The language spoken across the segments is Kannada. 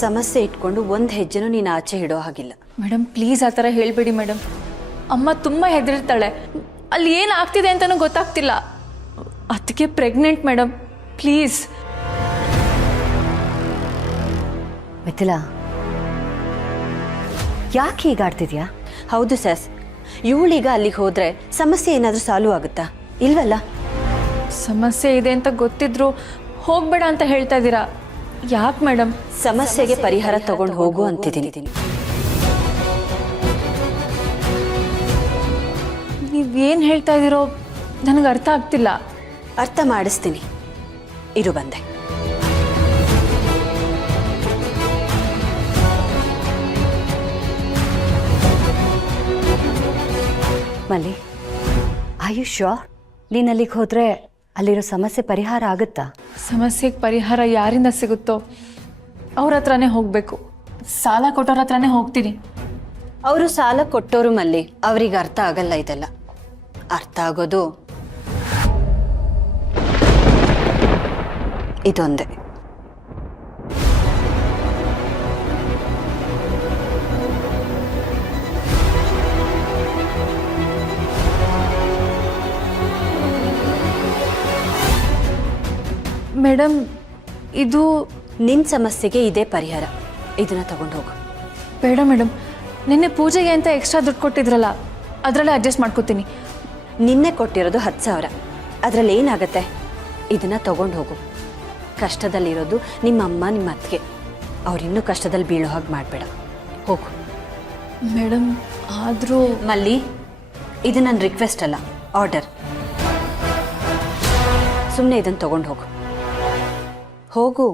ಸಮಸ್ಯೆ ಇಟ್ಕೊಂಡು ಒಂದು ಹೆಜ್ಜೆನೂ ನೀನು ಆಚೆ ಇಡೋ ಹಾಗಿಲ್ಲ. ಮೇಡಮ್ ಪ್ಲೀಸ್ ಆ ಥರ ಹೇಳಬೇಡಿ ಮೇಡಮ್. ಅಮ್ಮ ತುಂಬ ಹೆದರಿರ್ತಾಳೆ. ಅಲ್ಲಿ ಏನು ಆಗ್ತಿದೆ ಅಂತಲೂ ಗೊತ್ತಾಗ್ತಿಲ್ಲ. ಅದಕ್ಕೆ ಪ್ರೆಗ್ನೆಂಟ್ ಮೇಡಮ್, ಪ್ಲೀಸ್. ಮಿಥಿಲಾ, ಯಾಕೆ ಹೀಗಾಡ್ತಿದ್ಯಾ? ಹೌದು ಸಸ್, ಇವಳೀಗ ಅಲ್ಲಿಗೆ ಹೋದರೆ ಸಮಸ್ಯೆ ಏನಾದರೂ ಸಾಲ್ವ್ ಆಗುತ್ತಾ? ಇಲ್ವಲ್ಲ. ಸಮಸ್ಯೆ ಇದೆ ಅಂತ ಗೊತ್ತಿದ್ರು ಹೋಗಬೇಡ ಅಂತ ಹೇಳ್ತಾ ಇದ್ದೀರಾ. ಯಾಕೆ ಮೇಡಮ್? ಸಮಸ್ಯೆಗೆ ಪರಿಹಾರ ತಗೊಂಡು ಹೋಗು ಅಂತಿದ್ದೀನಿ. ನೀವೇನು ಹೇಳ್ತಾ ಇದ್ದೀರೋ ನನಗೆ ಅರ್ಥ ಆಗ್ತಿಲ್ಲ. ಅರ್ಥ ಮಾಡಿಸ್ತೀನಿ, ಇರು ಬಂದೆ. ಮಲ್ಲಿ, ಆಯುಷ್ಯ, ನೀನು ಅಲ್ಲಿಗೆ ಹೋದರೆ ಅಲ್ಲಿರೋ ಸಮಸ್ಯೆ ಪರಿಹಾರ ಆಗುತ್ತಾ? ಸಮಸ್ಯೆಗೆ ಪರಿಹಾರ ಯಾರಿಂದ ಸಿಗುತ್ತೋ ಅವ್ರ ಹತ್ರನೇ ಹೋಗಬೇಕು. ಸಾಲ ಕೊಟ್ಟವ್ರ ಹತ್ರನೇ ಹೋಗ್ತೀನಿ. ಅವರು ಸಾಲ ಕೊಟ್ಟೋರು ಮಲ್ಲಿ, ಅವ್ರಿಗೆ ಅರ್ಥ ಆಗಲ್ಲ ಇದೆಲ್ಲ. ಅರ್ಥ ಆಗೋದು ಇದೊಂದೇ. ಮೇಡಮ್, ಇದು ನಿನ್ನ ಸಮಸ್ಯೆಗೆ ಇದೇ ಪರಿಹಾರ. ಇದನ್ನ ತಗೊಂಡು ಹೋಗು. ಬೇಡ ಮೇಡಮ್, ನಿನ್ನೆ ಪೂಜೆಗೆ ಅಂತ ಎಕ್ಸ್ಟ್ರಾ ದುಡ್ಡು ಕೊಟ್ಟಿದ್ರಲ್ಲ, ಅದರಲ್ಲೇ ಅಡ್ಜಸ್ಟ್ ಮಾಡ್ಕೋತೀನಿ. ನಿನ್ನೆ ಕೊಟ್ಟಿರೋದು 10,000, ಅದರಲ್ಲಿ ಏನಾಗತ್ತೆ? ಇದನ್ನ ತಗೊಂಡು ಹೋಗು. ಕಷ್ಟದಲ್ಲಿರೋದು ನಿಮ್ಮ ಅಮ್ಮ, ನಿಮ್ಮ ಅತ್ತಿಗೆ. ಅವ್ರಿನ್ನೂ ಕಷ್ಟದಲ್ಲಿ ಬೀಳೋ ಹಾಗೆ ಮಾಡಬೇಡ. ಹೋಗು. ಮೇಡಮ್, ಆದರೂ ಮಲ್ಲಿ, ಇದು ನನ್ನ ರಿಕ್ವೆಸ್ಟ್ ಅಲ್ಲ, ಆರ್ಡರ್. ಸುಮ್ಮನೆ ಇದನ್ನು ತಗೊಂಡು ಹೋಗು. ಹೋಗು.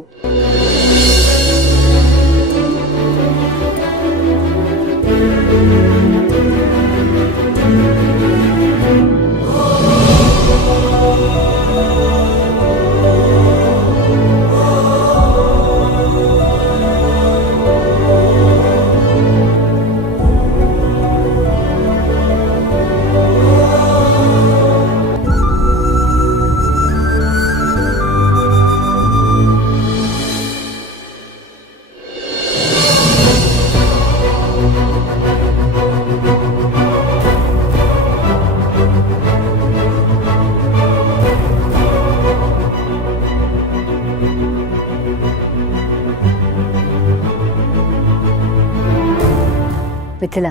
ಮಿಥಿಲಾ,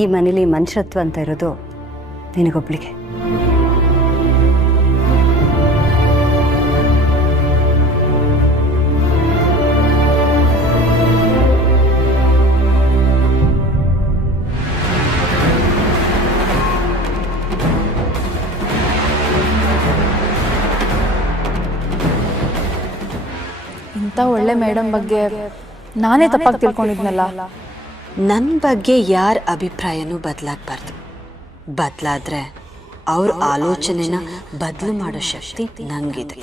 ಈ ಮನೇಲಿ ಮನುಷ್ಯತ್ವ ಅಂತ ಇರೋದು ನಿನಗೊಬ್ಳಿಗೆ. ಇಂಥ ಒಳ್ಳೆ ಮೇಡಮ್ ಬಗ್ಗೆ ನಾನೇ ತಪ್ಪಾಗಿ ತಿಳ್ಕೊಂಡಿದ್ನಲ್ಲ. ನನ್ನ ಬಗ್ಗೆ ಯಾರ ಅಭಿಪ್ರಾಯನೂ ಬದಲಾಗಬಾರ್ದು. ಬದಲಾದ್ರೆ ಅವ್ರ ಆಲೋಚನೆನ ಬದಲು ಮಾಡೋ ಶಕ್ತಿ ನಂಗಿದೆ.